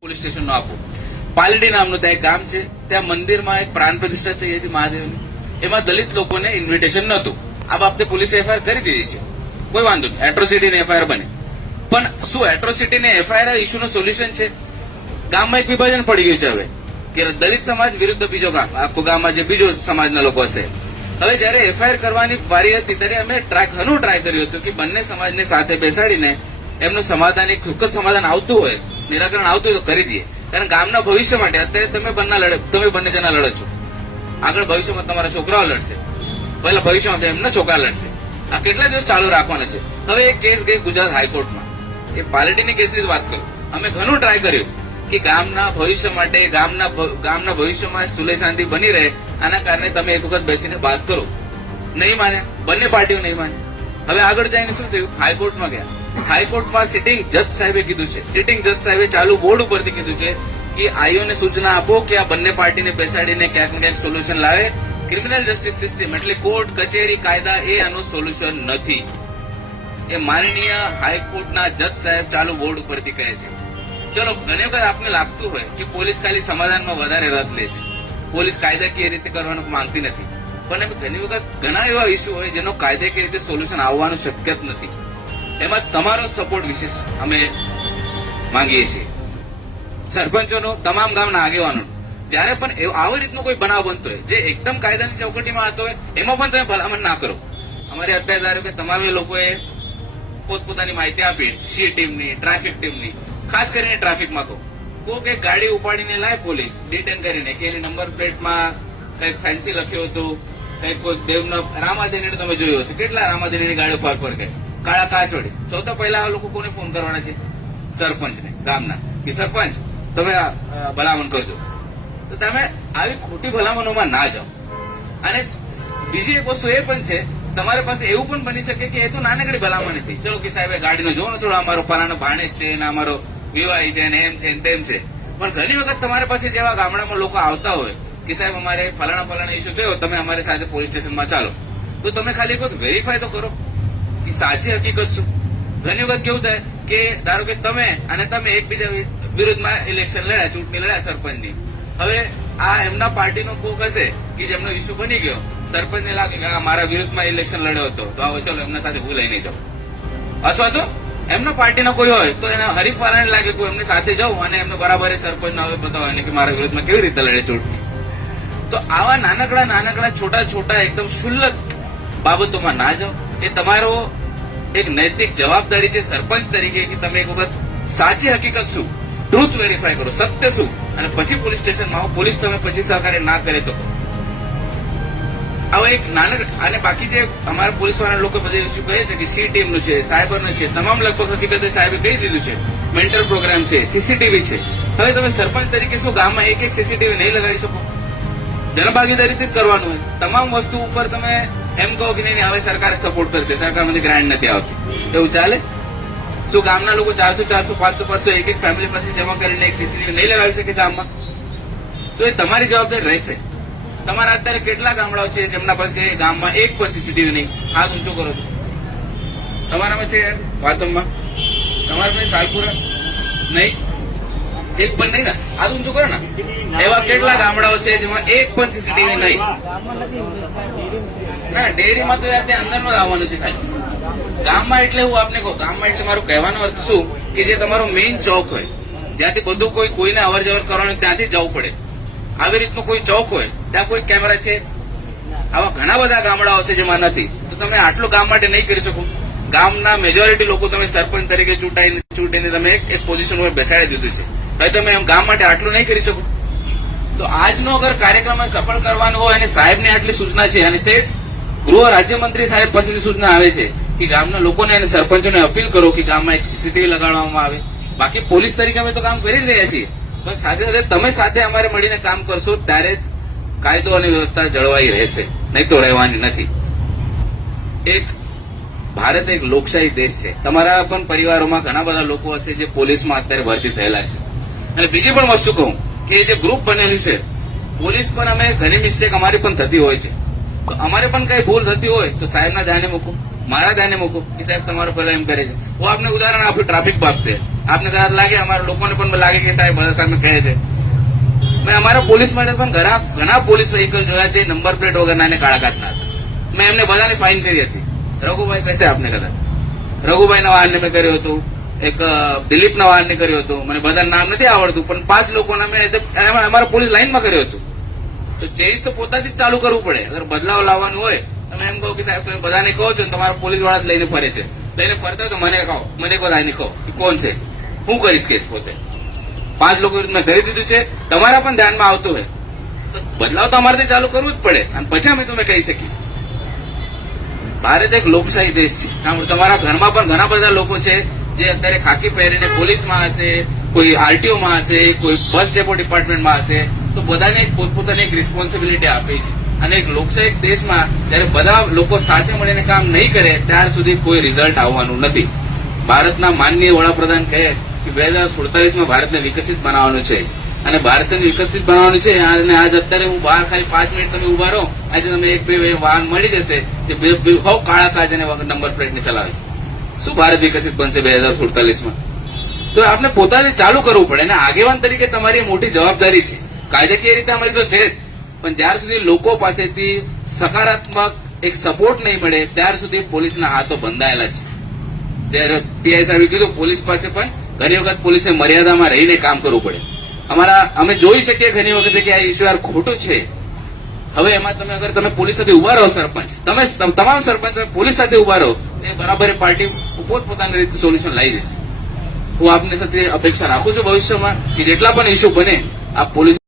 Police સ્ટેશનનો આપો. પાલડી નામનું ત્યાં એક ગામ છે. ત્યાં મંદિરમાં એક પ્રાણ પ્રતિષ્ઠા થઈ હતી મહાદેવની. એમાં દલિત લોકોને ઇન્વિટેશન નહોતું. આ બાબતે પોલીસે એફઆઈઆર કરી દીધી છે. કોઈ વાંધો નહીં. એટ્રોસિટીની એફઆઈઆર બને. પણ શું એટ્રોસિટીને એફઆઈઆર ઇસ્યુનું સોલ્યુશન છે? ગામમાં એક વિભાજન પડી ગયું છે હવે. કે દલિત સમાજ વિરુદ્ધ બીજો ગામ આખું ગામમાં જે બીજો સમાજના લોકો હશે. હવે જયારે એફઆઈઆર કરવાની વારી હતી, ત્યારે અમે ટ્રાય, ઘણું ટ્રાય કર્યું હતું કે બંને સમાજને સાથે બેસાડીને એમનું સમાધાન, એક ચોક્કસ સમાધાન આવતું હોય નિરાકરણ આવતું હોય તો કરી દઈએ. કારણ ગામના ભવિષ્ય માટે અત્યારે તમે બંને લડે, તમે બંને જણા લડો છો. આગળ ભવિષ્યમાં તમારા છોકરાઓ લડશે. પહેલા ભવિષ્યમાં એમના છોકરા લડશે. આ કેટલા દિવસ ચાલુ રાખવાના છે? હવે એક કેસ ગઈ ગુજરાત હાઈકોર્ટમાં. એ પાર્ટીની કેસની જ વાત કરું. અમે ઘણું ટ્રાય કર્યું કે ગામના ભવિષ્ય માટે, ગામના ગામના ભવિષ્યમાં સુલે શાંતિ બની રહે. આના કારણે તમે એક વખત બેસીને વાત કરો. નહીં માને. બંને પાર્ટીઓ નહીં માને. હવે આગળ જઈને શું થયું? હાઈકોર્ટમાં ગયા. હાઈકોર્ટમાં સિટિંગ જજ સાહેબે કીધું છે. સિટિંગ જજ સાહેબે ચાલુ બોર્ડ ઉપરથી કીધું છે કે આઈઓને સૂચના આપો કે આ બંને પાર્ટીને બેસાડીને ક્યાંક ને ક્યાંક સોલ્યુશન લાવે. ક્રિમિનલ જસ્ટિસ સિસ્ટમ એટલે કોર્ટ, કચેરી, કાયદા એ આનું સોલ્યુશન નથી. એ માનનીય હાઈકોર્ટના જજ સાહેબ ચાલુ બોર્ડ ઉપરથી કહે છે. ચલો, ઘણી વખત આપને લાગતું હોય કે પોલીસ ખાલી સમાધાનમાં વધારે રસ લે છે. પોલીસ કાયદાકીય રીતે કરવાનું માંગતી નથી. પણ એમ ઘણી વખત ઘણા એવા ઇસ્યુ હોય જેનો કાયદાકીય રીતે સોલ્યુશન આવવાનું શક્ય જ નથી. એમાં તમારો સપોર્ટ વિશેષ અમે માંગીએ છીએ. સરપંચોનો, તમામ ગામના આગેવાનો જ્યારે પણ આવી રીતનો કોઈ બનાવ બનતો હોય, જે એકદમ કાયદાની ચૌકટીમાં આવતો હોય, એમાં પણ તમે ભલામણ ના કરો. અમારે અત્યારે ધારો કે તમામે લોકોએ પોતપોતાની માહિતી આપી, સી ટીમની, ટ્રાફિક ટીમની, ખાસ કરીને ટ્રાફિકમાં કહો. કોઈ કે ગાડી ઉપાડીને લાય પોલીસ ડિટેન કરીને, કે એની નંબર પ્લેટમાં કંઈક ફેન્સી લખ્યું હતું, કંઈક કોઈ દેવના રામાધિની તમે જોયું હશે. કેટલા રામાધીની ગાડીઓ પર પર ગઈ? કાળા કાચોડી. સૌથી પહેલા આ લોકો કોને ફોન કરવાના છે? સરપંચને, ગામના. કે સરપંચ, તમે ભલામણ કરજો. તો તમે આવી ખોટી ભલામણોમાં ના જાઓ. અને બીજી એક વસ્તુ એ પણ છે, તમારી પાસે એવું પણ બની શકે કે એ તો નાનકડી ભલામણ હતી. ચલો કે સાહેબ ગાડીનો જોવો ને થોડો અમારો પરાનો ભાણેજ છે ને અમારો વિવાહ છે ને એમ છે ને તેમ છે. પણ ઘણી વખત તમારી પાસે જેવા ગામડામાં લોકો આવતા હોય કે સાહેબ, અમારે ફલાણા ફલાણા ઇસ્યુ થયો, તમે અમારી સાથે પોલીસ સ્ટેશનમાં ચાલો. તો તમે ખાલી એક વેરીફાય તો કરો. કે સાચી હકીકત શું? ઘણી વખત કેવું થાય કે ધારો કે તમે અને તમે એકબીજા વિરુદ્ધમાં ઇલેક્શન લડ્યા, ચૂંટણી લડ્યા સરપંચની. હવે આ એમના પાર્ટીનો કોક હશે કે જેમનો ઇસ્યુ બની ગયો. સરપંચને લાગે કે આ મારા વિરુદ્ધમાં ઇલેક્શન લડ્યો હતો. તો આવો ચલો એમના સાથે હું લઈને જાઉં. અથવા તો એમના પાર્ટીનો કોઈ હોય તો એના હરીફવાળાને લાગે કે એમની સાથે જાઉં અને એમને બરાબર સરપંચ હવે હવે બતાવવાની કે મારા વિરુદ્ધમાં કેવી રીતે લડે ચૂંટણી. તો આવા નાનકડા નાનકડા, છોટા છોટા, એકદમ શુલ્લક બાબતોમાં ના જાઓ. એ તમારો એક નૈતિક જવાબદારી છે સરપંચ તરીકે કે તમે એક વખત સાચી હકીકત શું ટ્રુથ વેરીફાઈ કરો, સત્ય શું, અને પછી પોલીસ સ્ટેશનમાં પોલીસ તમે પછી સહકાર્ય ના કરે તો આવા એક નાનક અને બાકી જે અમારા પોલીસવાળા લોકો બધી ઇસ્યુ કહે છે કે સી ટીમનું છે, સાયબરનું છે, તમામ લગભગ હકીકતે સાહેબે કહી દીધું છે. મેન્ટલ પ્રોગ્રામ છે સીસીટીવી છે. હવે તમે સરપંચ તરીકે શું ગામમાં એક એક સીસીટીવી નહીં લગાડી શકો? જનભાગીદારીથી જ કરવાનું હોય. તમામ વસ્તુ ઉપર તમે એમ કહો કે નહીં હવે સરકારે સપોર્ટ કરશે સરકારમાંથી ગ્રાન્ટ નથી આવતી. એવું ચાલે? શું ગામના લોકો ચારસો ચારસો, પાંચસો પાંચસો, એક એક ફેમિલી પાસે જમા કરીને એક સીસીટીવી નહીં લગાવી શકે ગામમાં? તો એ તમારી જવાબદારી રહેશે. તમારા અત્યારે કેટલા ગામડાઓ છે જેમના પાસે ગામમાં એક પણ સીસીટીવી નહીં? હાથ ઊંચો કરો છો. તમારામાં છે વાતમમાં તમારા પાસે સાલપુરા? નહીં? એક પણ નહીં ને. તું શું કરો ને? એવા કેટલા ગામડાઓ છે જેમાં એક પણ સીસીટીવી નહીં? ના ડેરીમાં તો યાર ત્યાં અંદરનો જ આવવાનું છે ખાલી. ગામમાં એટલે હું આપને કહું, ગામમાં એટલે મારું કહેવાનો અર્થ શું કે જે તમારો મેઇન ચોક હોય, જ્યાંથી બધું કોઈ કોઈને અવર જવર કરવાનું ત્યાંથી જવું પડે. આવી રીતનું કોઈ ચોક હોય, ત્યાં કોઈ કેમેરા છે? આવા ઘણા બધા ગામડાઓ છે જેમાં નથી. તો તમે આટલું ગામ માટે નહીં કરી શકો. ગામના મેજોરિટી લોકો તમે સરપંચ તરીકે ચૂંટાઈને ચૂંટીને તમે એક પોઝિશન ઉપર બેસાડી દીધું છે. હવે તમે એમ ગામ માટે આટલું નહીં કરી શકો. તો આજનો અગર કાર્યક્રમ સફળ કરવાનો હોય અને સાહેબને આટલી સૂચના છે અને તે ગૃહ રાજ્યમંત્રી સાહેબ પાસેથી સૂચના આવે છે કે ગામના લોકોને અને સરપંચોને અપીલ કરો કે ગામમાં એક સીસીટીવી લગાડવામાં આવે. બાકી પોલીસ તરીકે અમે તો કામ કરી રહ્યા છીએ. પણ સાથે સાથે તમે સાથે અમારે મળીને કામ કરશો ત્યારે જ કાયદો અને વ્યવસ્થા જળવાઈ રહેશે. નહીં તો રહેવાની નથી. એક, ભારત એક લોકશાહી દેશ છે. તમારા પણ પરિવારોમાં ઘણા બધા લોકો હશે જે પોલીસમાં અત્યારે ભરતી થયેલા છે. અને બીજી પણ વસ્તુ કહું કે જે ગ્રુપ બનેલું છે પોલીસ પણ અમે ઘણી મિસ્ટેક અમારી પણ થતી હોય છે. તો અમારે પણ કઈ ભૂલ થતી હોય તો સાહેબના ધ્યાને મૂકો, મારા ધ્યાને મૂકો કે સાહેબ તમારો પહેલા એમ કરે છે. હું આપને ઉદાહરણ આપ્યું ટ્રાફિક બાબતે આપને કદાચ લાગે, અમારા લોકોને પણ લાગે કે સાહેબ બધા સામે કહે છે. મેં અમારા પોલીસ માટે પણ ઘણા ઘણા પોલીસ વ્હીકલ જોયા છે નંબર પ્લેટ વગરના અને કાળા કાચના હતા. મેં એમને બધાને ફાઇન કરી હતી. રઘુભાઈ કહેશે આપને કદાચ. રઘુભાઈના વાહનને મેં કર્યું હતું. એક દિલીપ વાહનને કર્યું હતું. મને બધા નામ નથી આવડતું, પણ પાંચ લોકોના મેં એ- અમારા પોલીસ લાઈનમાં કર્યું હતું. તો ચેન્જ તો પોતાથી ચાલુ કરવું પડે. અગર બદલાવ લાવવાનું હોય, તમે એમ કહો કે સાહેબ, તમે બધાને કહો છો તમારા પોલીસવાળા લઈને ફરે છે. લઈને ફરતા તો મને કહો. મને કહો આને કહો કોણ છે? હું કરીશ કેસ પોતે. પાંચ લોકો મેં કરી દીધું છે. તમારા પણ ધ્યાનમાં આવતું હોય. તો બદલાવ તો અમારેથી ચાલુ કરવું જ પડે. અને પછી અમે તમે કહી શકીએ. ભારત એક લોકશાહી દેશ છે. તમારા ઘરમાં પણ ઘણા બધા લોકો છે. જે અત્યારે ખાકી પહેરીને પોલીસમાં હશે, કોઈ આરટીઓમાં હશે, કોઈ બસ ડેપો ડિપાર્ટમેન્ટમાં હશે, તો બધાને પોતપોતાની એક રિસ્પોન્સિબિલિટી આપે છે. અને એક લોકશાહી દેશમાં જ્યારે બધા લોકો સાથે મળીને કામ નહીં કરે, ત્યાર સુધી કોઈ રિઝલ્ટ આવવાનું નથી. ભારતના માનનીય વડાપ્રધાન કહે કે બે હજાર સુડતાલીસમાં ભારતને વિકસિત બનાવવાનું છે. અને ભારતને વિકસિત બનાવવાનું છે અને આજ અત્યારે હું બહાર ખાલી પાંચ મિનિટ તમે ઊભા રહો, આજે તમે એક બે વાહન મળી જશે કે બે બે કાળા કાચ અને નંબર પ્લેટની ચલાવે છે. શું ભારત વિકસિત બનશે બે હજાર સુડતાલીસમાં. તો આપણે પોતાને ચાલુ કરવું પડે અને આગેવાન તરીકે તમારી મોટી જવાબદારી છે. કાયદાકીય રીતે અમારી તો છે જ. પણ જ્યાર સુધી લોકો પાસેથી સકારાત્મક એક સપોર્ટ નહીં મળે, ત્યાર સુધી પોલીસના હાથો બંધાયેલા છે. જ્યારે પીઆઈ સાહેબે કીધું, પોલીસ પાસે પણ ઘણી વખત પોલીસને મર્યાદામાં રહીને કામ કરવું પડે. અમારા અમે જોઈ શકીએ ઘણી વખતે કે આ યાર ખોટું છે. હવે એમાં તમે અગર તમે પોલીસ સાથે ઊભા રહો, સરપંચ, તમે તમામ સરપંચ પોલીસ સાથે ઊભા રહો એ બરાબર પાર્ટી પાર્ટી પોતપોતાની રીતે સોલ્યુશન લાવી દેશે. હું આપની સાથે અપેક્ષા રાખું છું ભવિષ્યમાં કે જેટલા પણ ઇસ્યુ બને આ પોલીસ